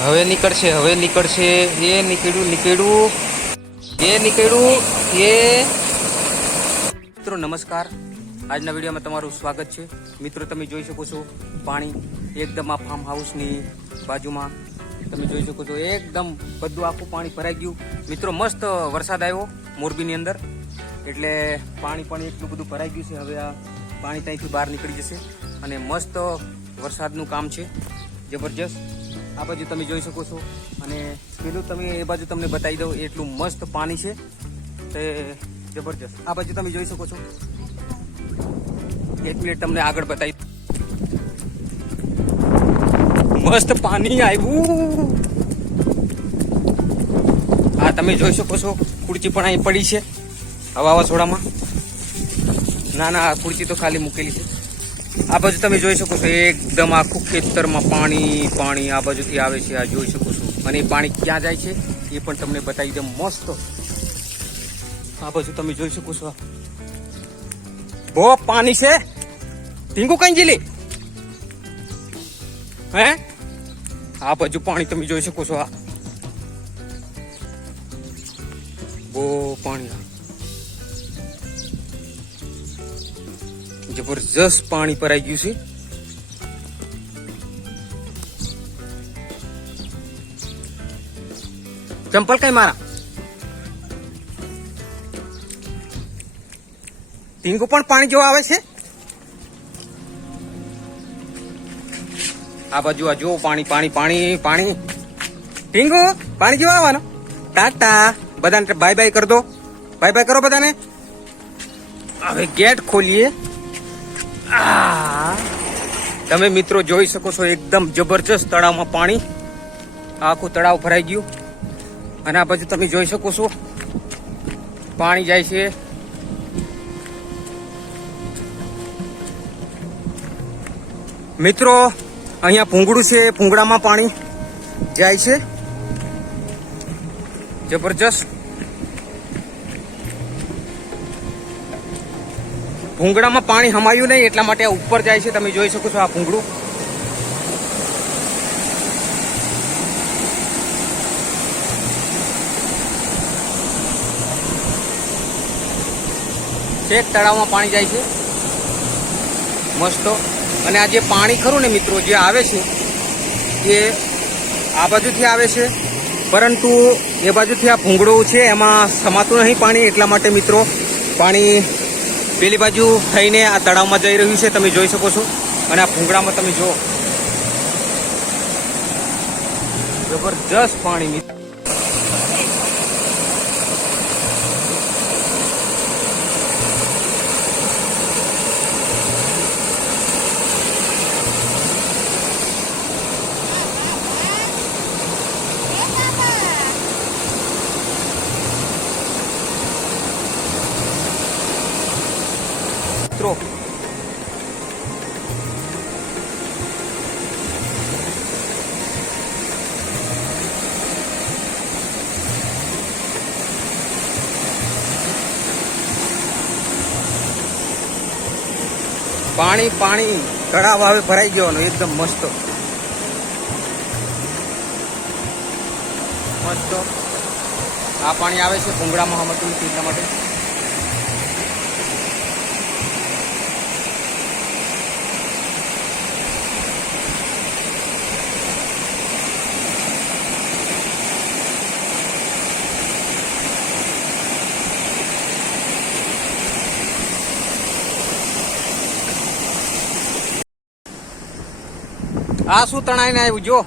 હવે નીકળશે, હવે નીકળશે. એ નીકળ્યું, નીકળ્યું, એ નીકળ્યું, એ. મિત્રો નમસ્કાર, આજના વિડીયોમાં તમારું સ્વાગત છે. મિત્રો તમે જોઈ શકો છો પાણી એકદમ આ ફાર્મ હાઉસની બાજુમાં તમે જોઈ શકો છો, એકદમ બધું આખું પાણી ભરાઈ ગયું. મિત્રો મસ્ત વરસાદ આવ્યો મોરબીની અંદર, એટલે પાણી પણ એટલું બધું ભરાઈ ગયું છે. હવે આ પાણી ત્યાંથી બહાર નીકળી જશે અને મસ્ત વરસાદનું કામ છે, જબરજસ્ત. આ બાજુ તમે જોઈ શકો છો અને પેલું તમે એ બાજુ તમને બતાવી દઉં, એટલું મસ્ત પાણી છે તે જબરજસ્ત. આ બાજુ તમે જોઈ શકો છો, એક મિનિટ તમને આગળ બતાવી. મસ્ત પાણી આવ્યું. હા તમે જોઈ શકો છો, ખુરચી પણ અહીં પડી છે વાવાઝોડામાં. ના ના, ખુરચી તો ખાલી મૂકેલી છે. આ બાજુ તમે જોઈ શકો છો, એકદમ આખું ખેતરમાં પાણી પાણી આ બાજુથી આવે છે. આ જોઈ શકો છો, અને એ પાણી ક્યાં જાય છે એ પણ તમને બતાવી દઉં. મસ્ત આ બાજુ તમે જોઈ શકો છો, બહુ પાણી છે. ટીંગુ કઈ જીલી હે? આ બાજુ પાણી તમે જોઈ શકો છો, આ બહુ પાણી, જબરજસ્ત પાણી ભરાઈ ગયું છે. ચંપલ કઈ મારા? ટીંગુ પણ પાણી જોવા આવે છે. આ બાજુ આ જો પાણી પાણી પાણી પાણી. ટીંગુ પાણી જોવા આવવાનો. ટાટા, બધાને બાય બાય કર દો. બાય બાય કરો બધાને. હવે ગેટ ખોલીએ. તમે મિત્રો જોઈ શકો છો, એકદમ જબરજસ્ત તળાવમાં પાણી, આખું તળાવ ભરાઈ ગયું. અને આ બાજુ તમે જોઈ શકો છો, પાણી જાય છે. મિત્રો અહીંયા ભૂંગળું છે, ભૂંગળામાં પાણી જાય છે, જબરજસ્ત. ભૂંગળામાં પાણી હમાયું નહીં એટલા માટે આ ઉપર જાય છે. તમે જોઈ શકો છો આ ભૂંગળું. છેક તળાવમાં પાણી જાય છે મસ્ત. અને આ જે પાણી ખરું ને મિત્રો, જે આવે છે એ આ બાજુથી આવે છે, પરંતુ એ બાજુથી આ ભૂંગળું છે એમાં સમાતું નહીં પાણી, એટલા માટે મિત્રો પાણી પેલી બાજુ થઈને આ તળાવમાં જઈ રહ્યું છે. તમે જોઈ શકો છો. અને આ ભૂંગળામાં તમે જુઓ, જબરજસ્ત પાણી. મિત્રો પાણી પાણી તળાવ હવે ભરાઈ ગયો, એકદમ મસ્ત મસ્ત. આ પાણી આવે છે ભૂંગળામાં હમતું નથી એટલા માટે. આ શું તણાઈને આવ્યું જો.